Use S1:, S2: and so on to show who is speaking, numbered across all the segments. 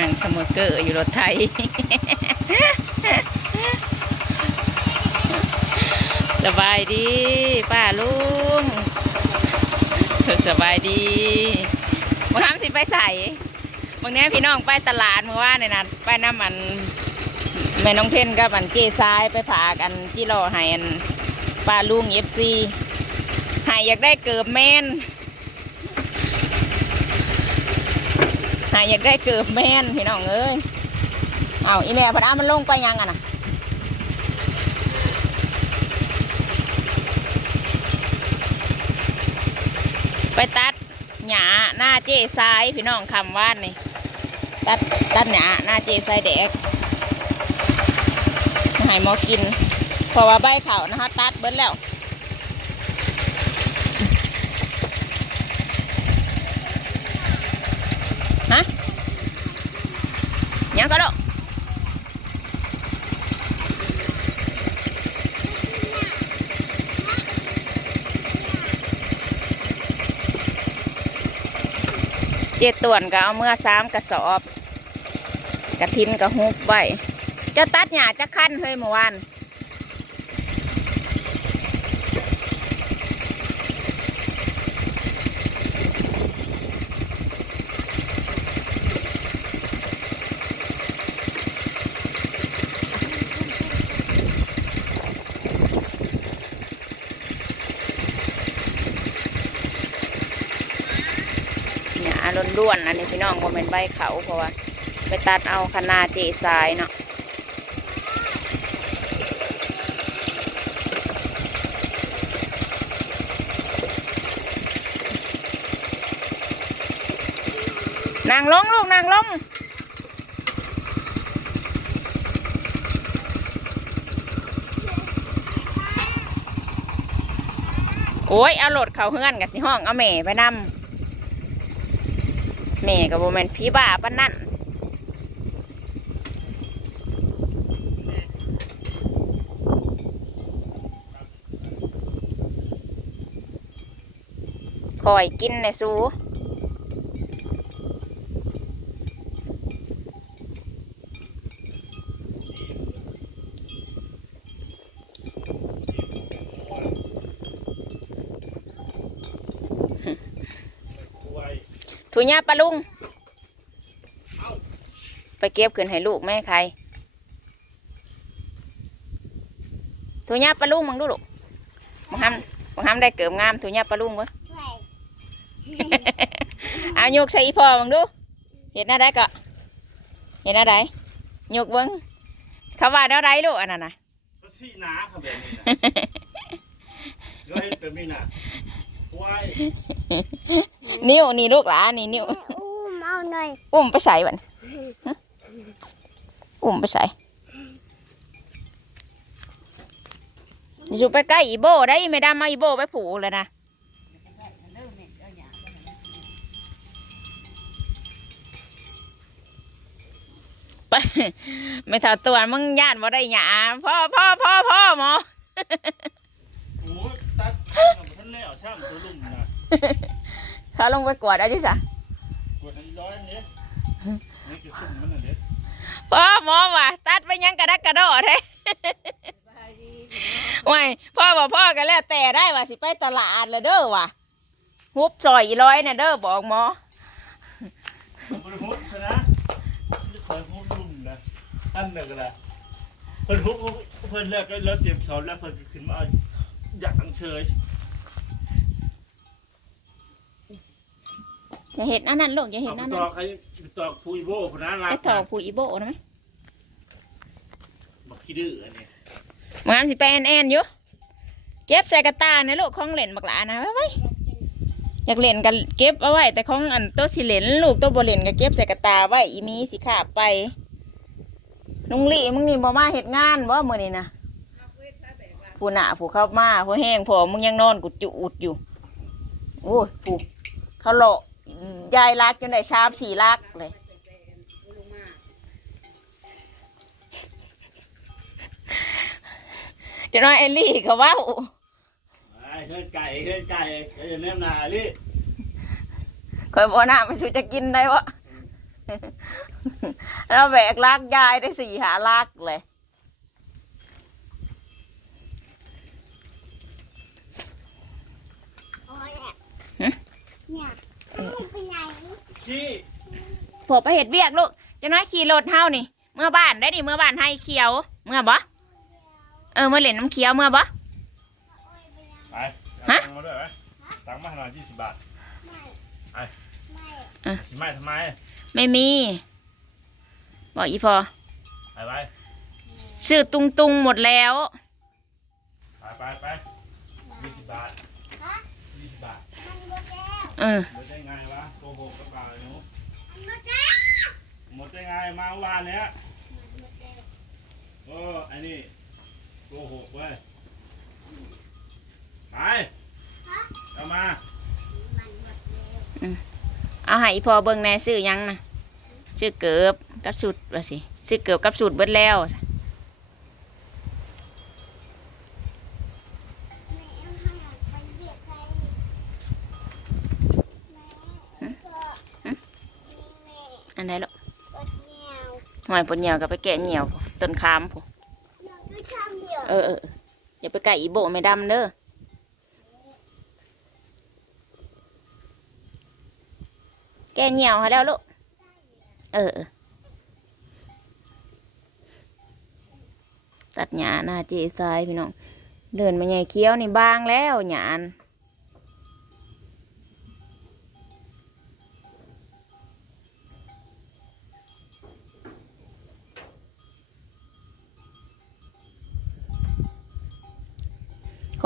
S1: นั่งสมอเกอร์อยู่รถไทย สบายดี ป้าลุงสบายดีบางครั้งสิไปใส่บางเนี้ยพี่น้องไปตลาดเมื่อวานเนี่ยนะไปน้ำมันแม่น้องเทนกับมันเจซ้ายไปผ่ากันจีรอให้อันป้าลุงเอฟซีให้อยากได้เกิบแมน ให้อยากได้เกิบแมนพี่น้องเอ้ยเอาอีแม่พอดามันลงไปยังอะนะไปตัดหญ้าหน้าเจ๊ซ้ายพี่น้องคำว่านนี่ตัดตัดหญ้าหน้าเจ๊ซ้ายแดกมาให้หมอกินเพราะว่าใบเขานะคะตัดเบิ้ลแล้ว ยังก็ลูกเจ็ดต่วนก็เอาเมื่อสามกระสอบ กระทินกระฮุบไว้เจ้าตัดหญ้าจะขั้นเฮ้ยเมื่อวาน ล้วนๆอันนี้พี่น้องว่าเป็นใบเขาเพราะว่าไปตัดเอาคณาเจสายเนาะนางลงลูกนางลงโอ้ยเอาโหลดเขาเฮือนกับสิห้องเอาแม่ไปนำ แม่กับโบแมนพี่บ้าปานนั่นคอยกินในสู ถุญาปลาลุง ไปเก็บขึ้นให้ลูกแม่ใครถุญาปลาลุงมังดูลูกมังฮัมมังฮัมได้เกิบงามถุญาปลาลุงเว้ยเอาโยกใส่อีพอมังดู เห็นหน้าได้ก็เห็นหน้าได้โยกเบิ้งเขาว่าเท่าไรลูกอันนั้นนะ
S2: ก็สีหนาครับแบบนี้นะย้อยแบบนี้นะไว้
S1: นิ้วนี่ลูกหลานนี่นิ้ว
S3: อุ้มเอาหน่อย
S1: อุ้มไปใส่บันฮะอุ้มไปใส่นี่ชูไปใกล้อีโบได้ไม่ได้มาอีโบไปผูกเลยนะไปไม่เท่าตัวมึงย่านว่าได้หยาพ่อพ่อพ่อพ่อหมอ
S2: โอ้ยตัดข้างกับท่านแล้ว ช่างตัวลุ่มนะ
S1: เขาลงไปกวดเอาจิสะ
S2: กดอันร้อยอันนี้นี่คือซุ่มมันน่ะเด็ด
S1: พ่อหมอว่ะตัดไปยังกระดักกระโดดเฮ้โอ้ยพ่อบอกพ่อกันแล้วแต่ได้ว่ะสิไปตลาดเลยเด้อว่ะฮุบซอยอีร้อยเนี่ยเด้อบอกหมอ
S2: บริหุบซะนะคอยหุบลุ่มนะอันหนึ่งก็ละเพิ่นหุบเพิ่นแล้วก็แล้วเตรียมสอนแล้วเพิ่นก็ขึ้นมาเอาอย่างเฉย
S1: จะเห็นอันนั้นลูกจะเห็น
S2: เอา
S1: อัน
S2: ไป
S1: นั้
S2: ต
S1: น
S2: อกใครไปตอกพูอีโบ้คนนั้นรั
S1: จะ
S2: ก
S1: ถอกผู้อีโบนะไหม
S2: บักขี้ดื้ออันนี้
S1: มงานสิไปแอนแอนอยู่เก็บใส่กระตาเนี่ยลูกของเล่นบักหลานะไว้ไว้อยากเล่นกันเก็บเอาไว้ แต่ของอันตัวสิเล่นลูกตัวบ่เล่นก็เก็บใส่กระตาไว้อีมีสิขาบไปลุงลี่มึงนี่บ่มาเฮ็ดงานบ่มื้อนี้นะผู้หน้าผู้เข้ามาผู้แห้งพอมึงยังนอนกูจุอุดอยู่โอ้ยผู้เขาเลาะ ยายรักจนได้ชามสี่ลักเลยเดี๋ยวน้อยเอลลี่ก็เว่า
S2: ไอ้เฮ้ยไก่เฮ้ยไก่เฮ้ยแนมนาลิ
S1: คอยบอกหน้าไปชูจะกินได้วะเราแบกลากยายได้สี่หาลากเลย
S3: โอ้ย
S1: หึ
S3: เนี่ยไม่เป็นไร
S2: ขี้
S1: พอไปเห็ดเวียกลูกจะน้อยขี่รถเฮานี่ เมื่อบ้านได้ดิเมื่อบ้านให้เขียว เมื่อบ่เออเมื่อเล่นน้ำเขียวเมื่อบ่
S2: ไป
S1: ฮะ
S2: ตังค์มาด้วยไหมตังค์มาให้หน่อยยี่สิบบาท
S3: ไม่
S2: ไป
S3: ไม่
S2: สิไม่ทำไม
S1: ไม่มี บอกอีพอ
S2: ไปไป
S1: ซื้อตุงตุงหมดแล้ว
S2: ไปไปไปยี่สิบบาท
S3: ฮะ
S2: ยี่สิบบาท
S3: มันหมดแล้ว
S1: เออ
S2: หมดได้ไงวะโกหกก็เปล่าไอ้หนู
S3: มันหมดแล้ว
S2: หม ดได้ไงมาเมื่อวานเนี้ย
S3: มันหมดแล้ว
S2: โอ้ไอ้นี่โกหกเว้ยไป
S3: ฮะ
S2: เอามา
S3: มันหมดแล้ว
S1: เอาให้อีพอเบิ่งแหน่ซื้อหยังนะซื้อเกือบกับสุดว่าสิซื้อเกือบกับสุดเบิดแล้ว
S3: แม่เอาให้ไปเรียกใครแม่ก็แม่
S1: อันไหนลูก
S3: กดแนว
S1: หอยปนเหนียวกับไปแกะเหนียวพูต้นคามพู
S3: เราก็ช่างเดียว
S1: เออเออเอออย่าไปไก่อีโบไม่ดำเด้อแกะเหนียวให้แล้วลูกเออเออ ตัดหญ้าหน้าเจทรายพี่น้อง เดินมาใหญ่เคี้ยวนี่บางแล้วหยาน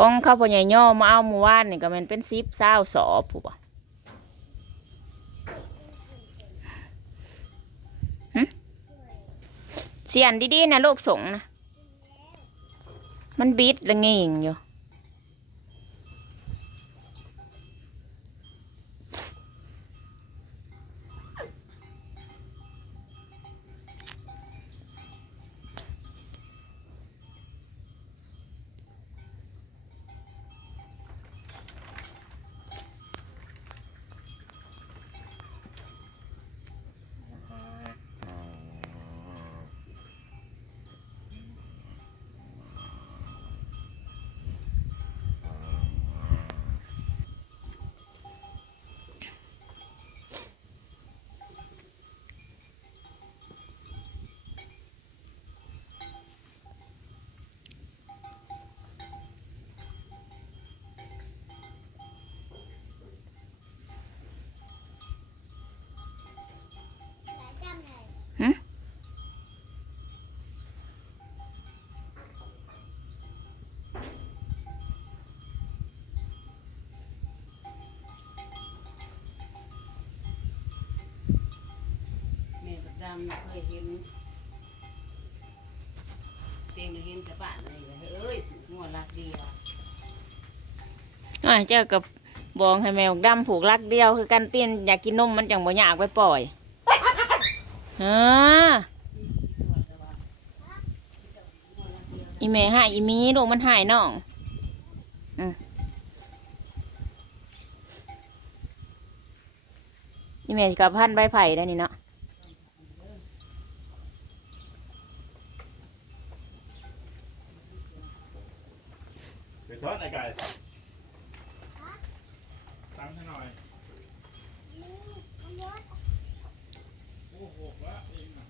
S1: ของข้าวพ่อใหญ่ย่อมาเอาหมู่ว่านนี่ก็มันเป็นซิปเศร้าสอบผู้บ่เสียนดีๆนะลูกสงนะ มันบิดละเงิงอยู่
S4: ม่ประจำเคยเห็นเตียงเห็นแต่บ้านอะไรเลยเอ้ยงัวรักเดียว
S1: อ่าเจ้ากับบองให้แมวดำผูกรักเดียวคือกันเตียนอยากกินนมมันจังบ่อยากไปปล่อยเอออีแม่หายอีมีลูกมันหายน้องอืมอีแม่สิกับพันใบไผ่ได้นี่เนาะ
S2: ไปทอดไอ้ไก่ตังค์ให้หน่อย
S3: นี่มันหมด
S2: โอ้โหแล้วเองอะ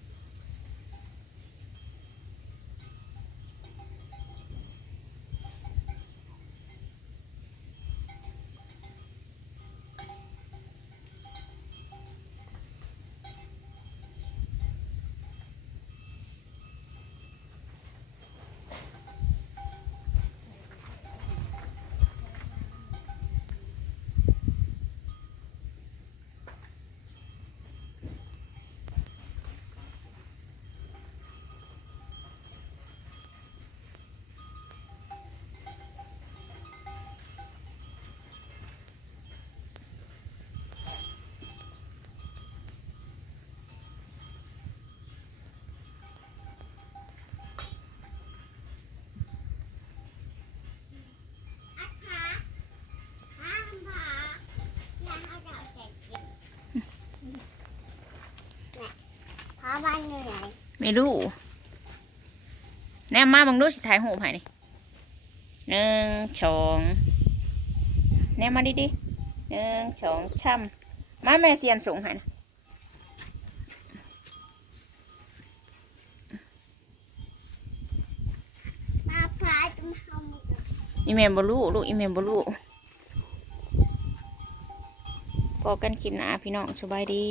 S3: แาบ้านอยู่ไหน
S1: ไม่รู้แนมมาบังดูสิถ่ายหูปให้นี่หนึ่งสองแนมมาดิดิหนึ่งสองช่ำมาแม่เสียนสูงให้นะ
S3: มาพายจะมาทำกับ
S1: อีเมลบลูลูกอีเมลบลูพอกันคลิปหนาพี่น้องสบายดี